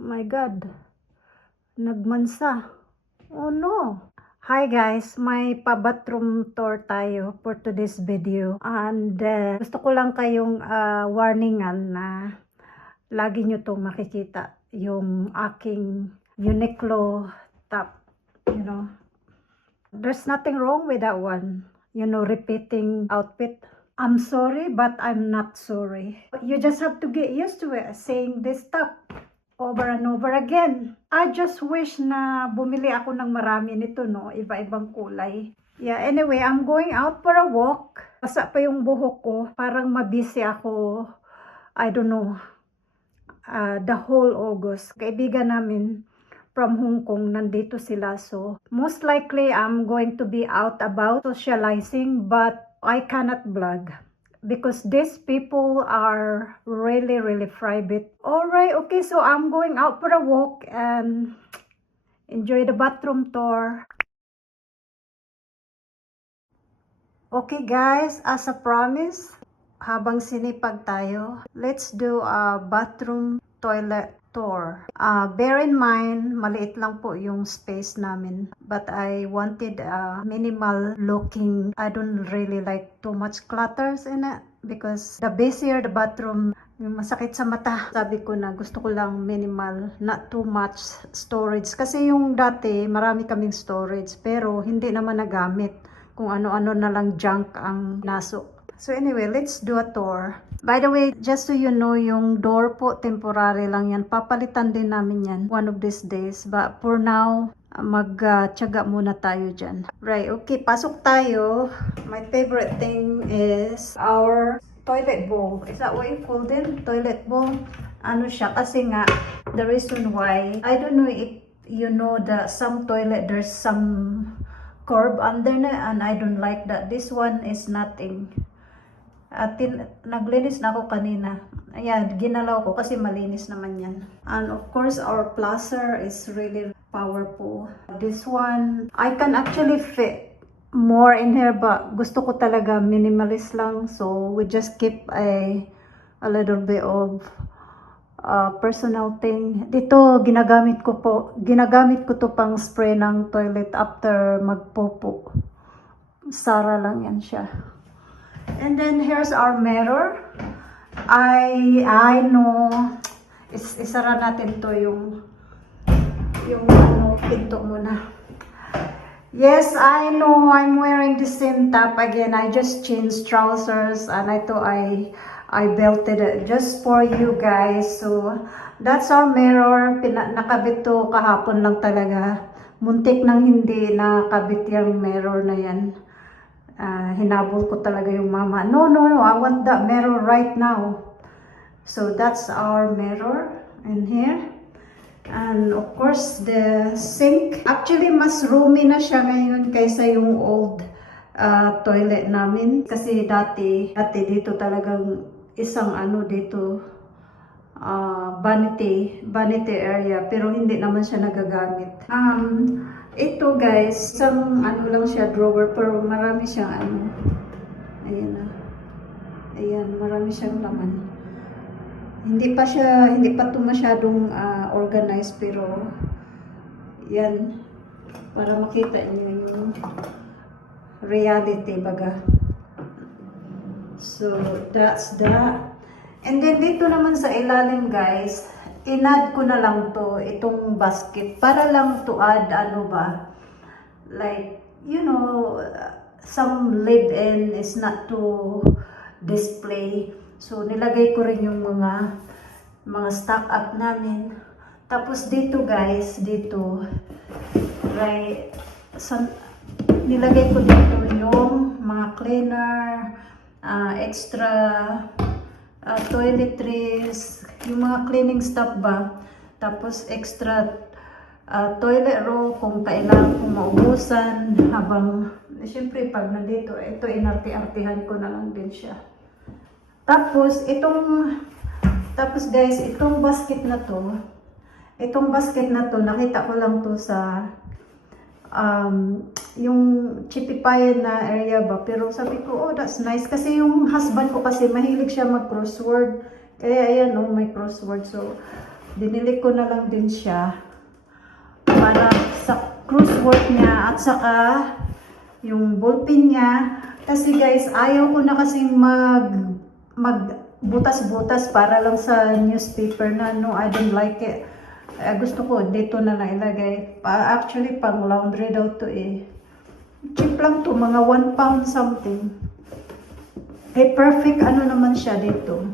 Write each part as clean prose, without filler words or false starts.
My God, nagmansa. Oh no. Hi guys, may pa-bathroom tour tayo for today's video. And gusto ko lang kayong warningan na lagi nyo itong makikita. Yung aking Uniqlo top, you know. There's nothing wrong with that one. You know, repeating outfit. I'm sorry, but I'm not sorry. You just have to get used to it, saying this stuff over and over again. I just wish na bumili ako ng marami nito, no? Iba-ibang kulay. Yeah, anyway, I'm going out for a walk. Basa pa yung buhok ko. Parang mabisi ako. I don't know. The whole August. Kaibigan namin from Hong Kong, nandito sila. So, most likely, I'm going to be out about socializing, but I cannot vlog. Because these people are really private. Alright, okay, so I'm going out for a walk and enjoy the bathroom tour. Okay guys, as a promise, habang sinipag tayo, let's do a bathroom toilet tour. Bear in mind, maliit lang po yung space namin. But I wanted a minimal looking. I don't really like too much clutters in it. Because the busier the bathroom, yung masakit sa mata. Sabi ko na gusto ko lang minimal, not too much storage. Kasi yung dati, marami kaming storage. Pero hindi naman nagamit. Kung ano-ano na lang junk ang nasok. So anyway, let's do a tour. By the way, just so you know, yung door po, temporary lang yan. Papalitan din namin yan one of these days. But for now, mag-tiyaga muna tayo dyan. Right, okay, pasok tayo. My favorite thing is our toilet bowl. Is that what you call them? Toilet bowl? Ano siya? Kasi nga, the reason why, I don't know if you know that some toilet, there's some curb under na, and I don't like that. This one is nothing. Naglinis na ako kanina. Ayan, ginalaw ko kasi malinis naman yan. And of course, our placer is really powerful. This one, I can actually fit more in here, but gusto ko talaga minimalist lang. So, we just keep a little bit of personal thing. Dito, ginagamit ko to pang spray ng toilet after magpopo. Sara lang yan siya. And then here's our mirror. I know, isara natin to yung ano, pinto muna. Yes, I know I'm wearing the same top again. I just changed trousers and I thought I belted it just for you guys. So that's our mirror. Nakabit to kahapon lang talaga. Muntik nang hindi nakabit yung mirror na yan. Hinabol ko talaga yung mama. No, I want that mirror right now. So that's our mirror in here. And of course, the sink. Actually, mas roomy na siya ngayon kaysa yung old toilet namin. Kasi dati dito talagang isang ano dito, vanity area. Pero hindi naman siya nagagamit. Ito guys, isang ano lang siya, drawer, pero marami siyang ano. Ayan na. Ayan, marami siyang laman. Hindi pa ito masyadong organized, pero yan, para makita niyo yung reality baga. So, that's that. And then dito naman sa ilalim guys, in-add ko na lang itong basket para lang to add ano ba, like, you know, some live-in is not to display. So nilagay ko rin yung mga stock up namin. Tapos dito guys, dito, right, nilagay ko dito yung mga cleaner, extra toiletries, yung mga cleaning stuff ba. Tapos extra toilet roll kung kailangan kong maubusan habang, syempre pag nandito, ito inarti-artihan ko na lang din siya. Tapos guys, itong basket na to, nakita ko lang to sa yung Chipipayan na area ba, pero sabi ko, oh, that's nice, kasi yung husband ko kasi mahilig siya mag crossword, kaya ayan, oh, may crossword. So Binili ko na lang din siya para sa crossword niya at saka yung ballpen niya. Kasi guys, ayaw ko na kasing magbutas-butas para lang sa newspaper na no, I don't like it. Gusto ko dito na lang ilagay. Actually, pang laundry daw to eh. Cheap lang to, mga 1 pound something. Eh, perfect ano naman siya dito.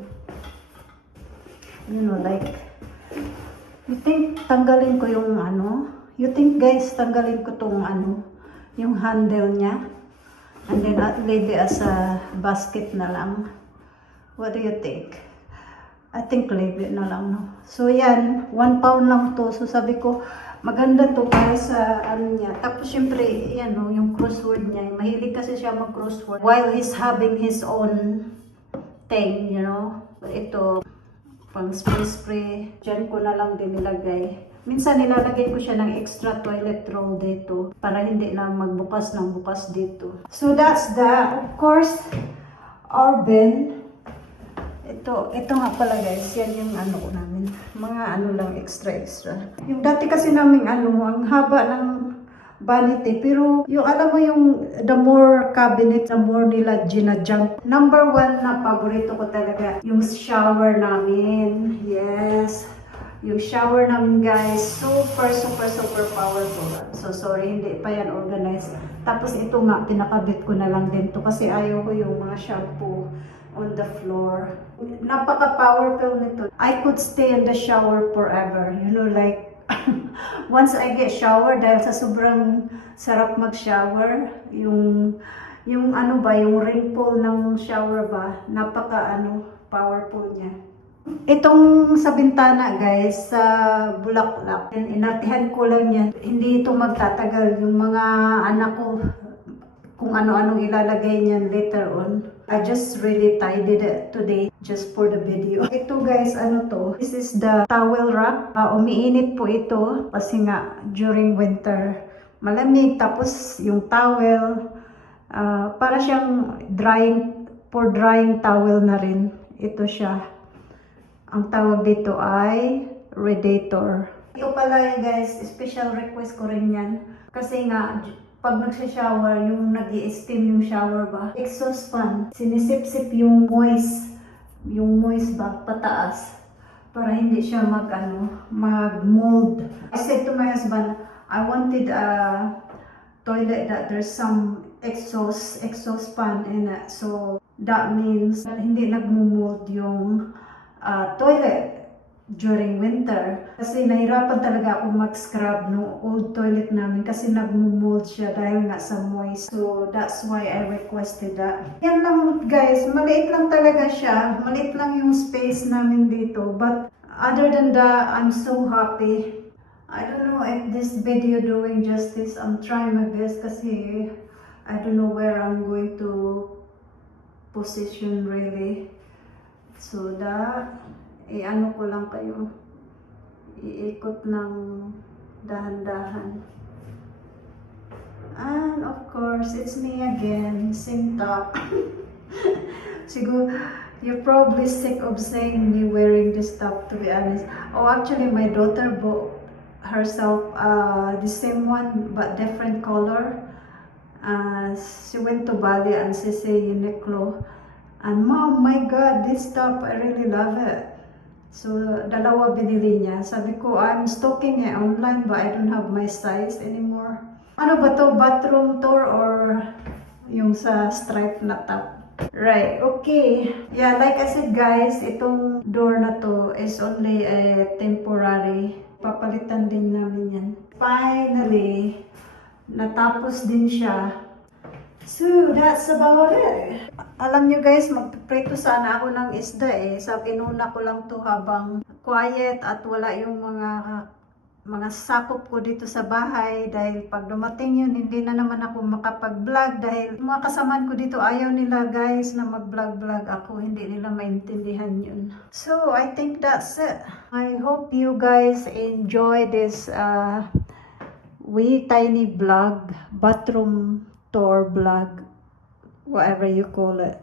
You know, like, you think tanggalin ko yung ano? You think guys, tanggalin ko tong ano, yung handle niya? And then leave it as a basket na lang. What do you think? I think leave it na lang, no? So yan, 1 pound lang to. So sabi ko, maganda to para sa ano niya. Tapos syempre, yan no, yung crossword niya. Mahilig kasi siya mag-crossword. While he's having his own thing, you know. Ito, pang spray-spray. Diyan ko na lang din nilagay. Minsan nilalagay ko siya ng extra toilet roll dito para hindi na magbukas ng bukas dito. So that's that. Of course, our bin. Ito nga pala guys, yan yung ano ko namin. Mga ano lang, extra. Yung dati kasi namin ano, ang haba ng vanity. Pero yung alam mo yung the more cabinet, the more nila ginajunk. Number 1 na paborito ko talaga, yung shower namin. Yes. Yung shower namin guys, super powerful. So sorry, hindi pa yan organized. Tapos ito nga, pinakabit ko na lang din to kasi ayaw ko yung mga shampoo on the floor. Napaka-powerful nito. I could stay in the shower forever. You know, like, once I get shower, dahil sa sobrang sarap mag-shower, yung ano ba, yung rainfall ng shower ba, powerful niya. Itong sa bintana guys, sa bulaklak, inartihan ko lang yan. Hindi ito magtatagal. Yung mga anak ko, kung ano-anong ilalagay niyan later on. I just really tidied it today just for the video. Ito guys, ano to? This is the towel rack. Umiinit po ito kasi nga during winter malamig. Tapos yung towel, para siyang drying towel na rin. Ito siya. Ang tawag dito ay radiator. Ito pala guys, special request ko rin yan. Kasi nga, pag nagsha-shower, yung nag-i-steam yung shower ba, exhaust fan, sinisip-sip yung moist ba, pataas, para hindi siya mag-mold. I said to my husband, I wanted a toilet that there's some exhaust fan in it. So, that means hindi nag-mold yung toilet during winter. Kasi nahirapan talaga ako mag-scrub no old toilet namin kasi nag-mold siya dahil nga sa moist. So that's why I requested that. Yan lang guys, maliit lang talaga siya. Maliit lang yung space namin dito. But other than that, I'm so happy. I don't know if this video doing justice. I'm trying my best kasi I don't know where I'm going to position really. So that, ano ko lang kayo, iikot ng dahan-dahan. And of course, it's me again, same top. Siguro, you're probably sick of seeing me wearing this top, to be honest. Oh, actually, my daughter bought herself the same one, but different color. She went to Bali and she said Uniqlo. And mom, my God, this top, I really love it. So, dalawa binili niya. Sabi ko, I'm stalking it online but I don't have my size anymore. Ano ba to? Bathroom tour or yung sa stripe na top? Right, okay. Yeah, like I said guys, itong door na to is only a temporary. Papalitan din namin yan. Finally, natapos din siya. So, that's about it. Alam nyo guys, magpiprito sana ako ng isda eh. So, inuna ko lang to habang quiet at wala yung mga sakop ko dito sa bahay. Dahil pag dumating yun, hindi na naman ako makapag-vlog. Dahil mga kasamaan ko dito, ayaw nila guys na mag-vlog ako. Hindi nila maintindihan yun. So, I think that's it. I hope you guys enjoy this wee tiny vlog, bathroom tour vlog, whatever you call it.